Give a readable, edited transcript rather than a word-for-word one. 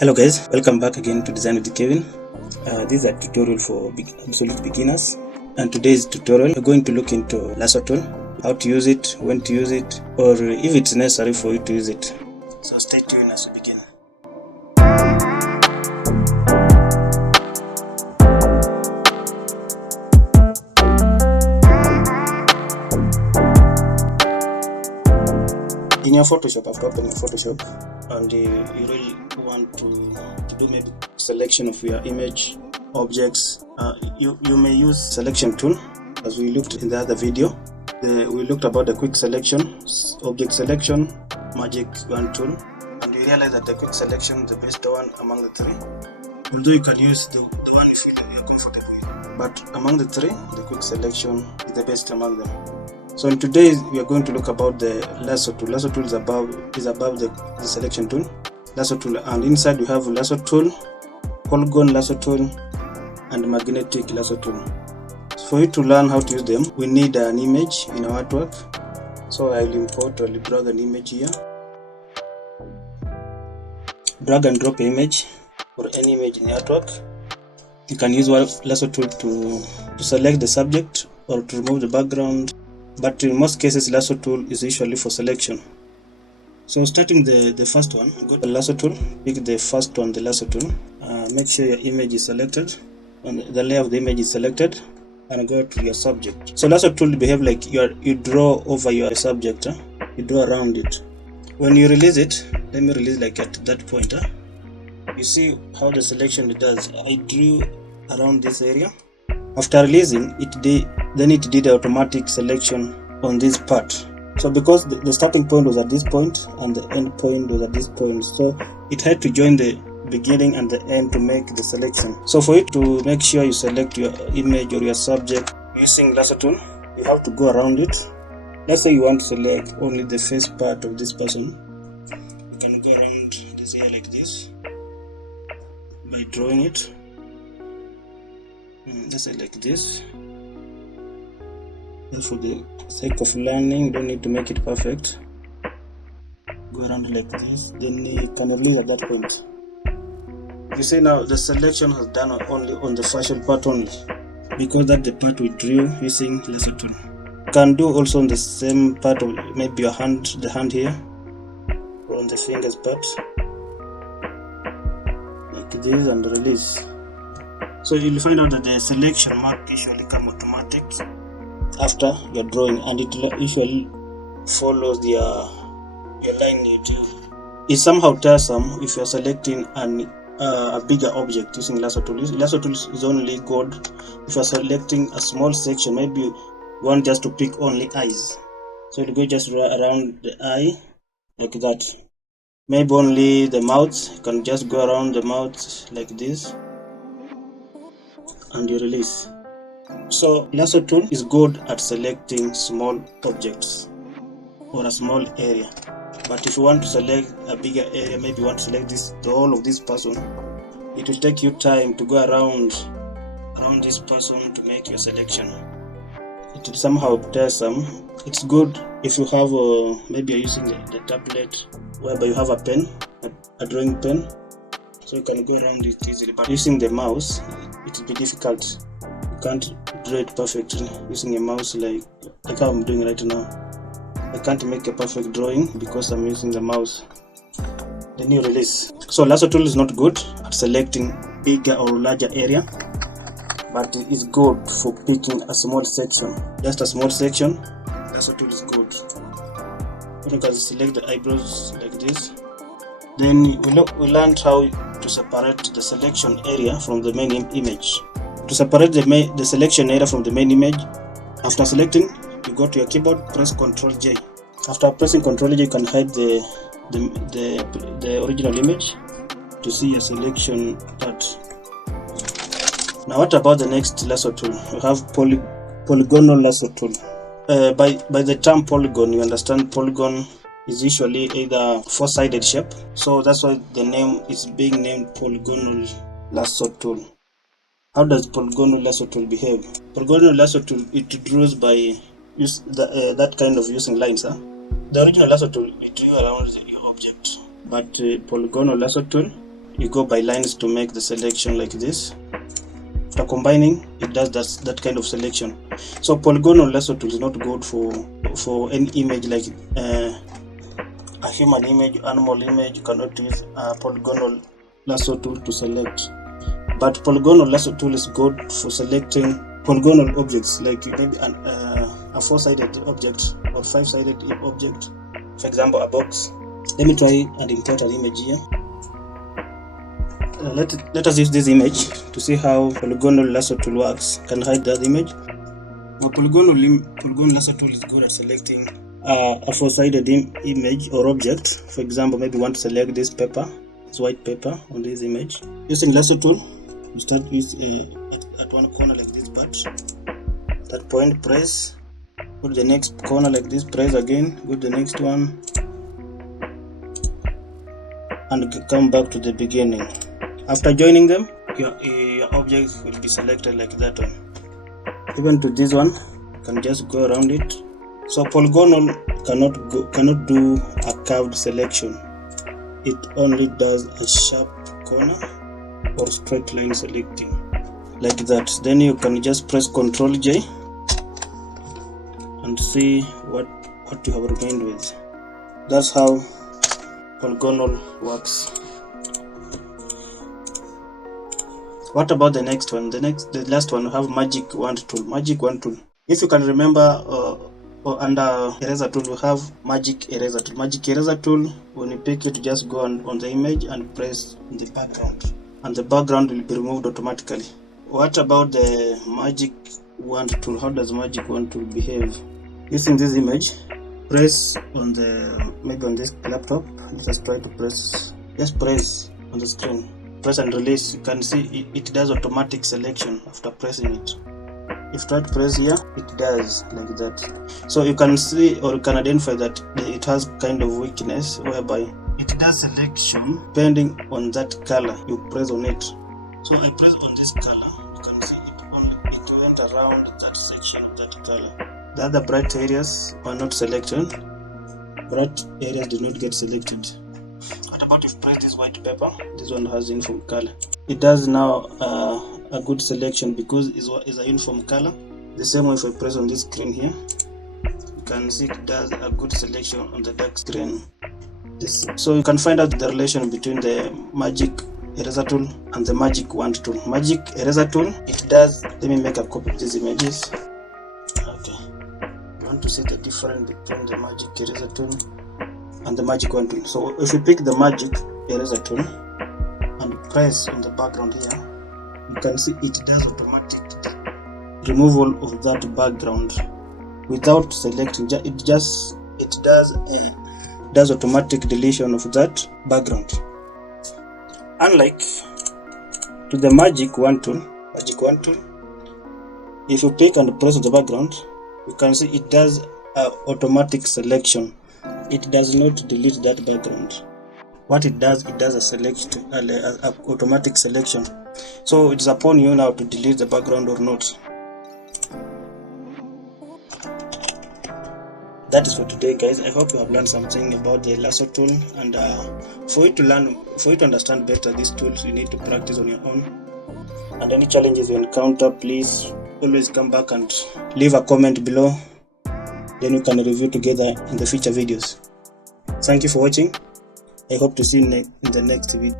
Hello guys, welcome back again to Design with Kevin. This is a tutorial for absolute beginners, and today's tutorial we're going to look into Lasso tool, how to use it, when to use it, or if it's necessary for you to use it. So stay tuned as we begin. In your Photoshop, after opening Photoshop, and you really want to do maybe selection of your image objects, you may use selection tool, as we looked in the other video. We looked about the quick selection, object selection, magic wand tool, and we realized that the quick selection is the best one among the three. Although you can use the one you feel you're comfortable with, but among the three, the quick selection is the best among them. So in today we are going to look about the Lasso tool. Lasso tool is above the selection tool, Lasso tool, and inside we have Lasso tool, polygon Lasso tool, and magnetic Lasso tool. So for you to learn how to use them, we need an image in our artwork. So I will import or drag an image here, drag and drop image or any image in the artwork. You can use Lasso tool to select the subject or to remove the background. But in most cases, Lasso tool is usually for selection. So starting the first one, go to Lasso tool, pick the first one, the Lasso tool. Make sure your image is selected, and the layer of the image is selected, and go to your subject. So Lasso tool behave like you draw over your subject, you draw around it. When you release it, let me release like at that point. You see how the selection does. I drew around this area. After releasing it, then it did automatic selection on this part. So because the starting point was at this point and the end point was at this point, so it had to join the beginning and the end to make the selection. So for you to make sure you select your image or your subject using Lasso tool, you have to go around it. Let's say you want to select only the face part of this person. You can go around this area like this by drawing it. Let's say like this. Just for the sake of learning, you don't need to make it perfect. Go around like this, then you can release at that point. You see now the selection has done only on the facial part only, because that's the part we drew using Lasso tool. You can do also on the same part of maybe your hand, the hand here, or on the fingers part, like this, and release. So you'll find out that the selection mark usually come automatic after your drawing, and it usually follows your line you do. It's somehow tiresome if you're selecting a bigger object using Lasso tool. Lasso tool is only good if you're selecting a small section. Maybe you want just to pick only eyes, so you go just around the eye like that. Maybe only the mouth, you can just go around the mouth like this, and you release. So Lasso tool is good at selecting small objects or a small area, but if you want to select a bigger area, maybe you want to select the whole of this person, it will take you time to go around this person to make your selection. It will somehow tiresome. It's good if you have maybe you're using the tablet whereby you have a pen, a drawing pen, so you can go around it easily. But using the mouse, it will be difficult. You can't draw it perfectly using a mouse like how I'm doing right now. I can't make a perfect drawing because I'm using the mouse. Then you release. So Lasso tool is not good at selecting bigger or larger area, but it is good for picking a small section. Just a small section, Lasso tool is good. You can select the eyebrows like this. Then we learned how to separate the selection area from the main image. To separate the selection area from the main image, after selecting, you go to your keyboard, press Ctrl J. After pressing Ctrl J, you can hide the original image to see your selection part. Now what about the next Lasso tool? We have polygonal Lasso tool. By the term polygon, you understand polygon is usually either four-sided shape, so that's why the name is being named polygonal Lasso tool. How does polygonal Lasso tool behave? Polygonal Lasso tool, it draws by that kind of using lines. The original Lasso tool, it drew around your object, but polygonal Lasso tool, you go by lines to make the selection like this. After combining, it does that kind of selection. So polygonal lasso tool is not good for any image like a human image, animal image. You cannot use a polygonal lasso tool to select. But polygonal lasso tool is good for selecting polygonal objects, like maybe a four-sided object or five-sided object. For example, a box. Let me try and import an image here. Let us use this image to see how polygonal lasso tool works. Can hide that image. The polygonal lasso tool is good at selecting a four-sided image or object. For example, maybe you want to select this paper, this white paper on this image. Using lasso tool, you start with at one corner like this, but that point, press. Go to the next corner like this, press again. Go to the next one, and come back to the beginning. After joining them, your object will be selected like that one. Even to this one, you can just go around it. So polygonal cannot do a curved selection. It only does a sharp corner or straight line selecting like that. Then you can just press Ctrl J and see what you have remained with. That's how polygonal works. What about the next one? The last one, we have magic wand tool. Magic wand tool. If you can remember, under eraser tool we have magic eraser tool. Magic eraser tool, when you pick it, just go on the image and press the background, and the background will be removed automatically. What about the magic wand tool? How does magic wand tool behave? Using this image, press on maybe on this laptop. Just try to press. Just press on the screen. Press and release. You can see it does automatic selection after pressing it. If you try to press here, it does like that. So you can see or you can identify that it has kind of weakness whereby it does selection depending on that color you press on it. So I press on this color, you can see it went around that section of that color. The other bright areas are not selected. Bright areas do not get selected. What about if you press this white paper? This one has uniform color. It does now a good selection because it's a uniform color. The same way if I press on this screen here, you can see it does a good selection on the dark screen. So you can find out the relation between the magic eraser tool and the magic wand tool. Magic eraser tool, it does, let me make a copy of these images. Okay, you want to see the difference between the magic eraser tool and the magic wand tool. So if you pick the magic eraser tool and press on the background here, you can see it does automatic removal of that background without selecting. It does automatic deletion of that background. Unlike to the magic wand tool, if you pick and press on the background, you can see it does automatic selection. It does not delete that background. What it does a automatic selection. So it's upon you now to delete the background or not. That is for today, guys. I hope you have learned something about the lasso tool, and for you to understand better these tools, you need to practice on your own. And any challenges you encounter, please always come back and leave a comment below. Then we can review together in the future videos. Thank you for watching. I hope to see you in the next video.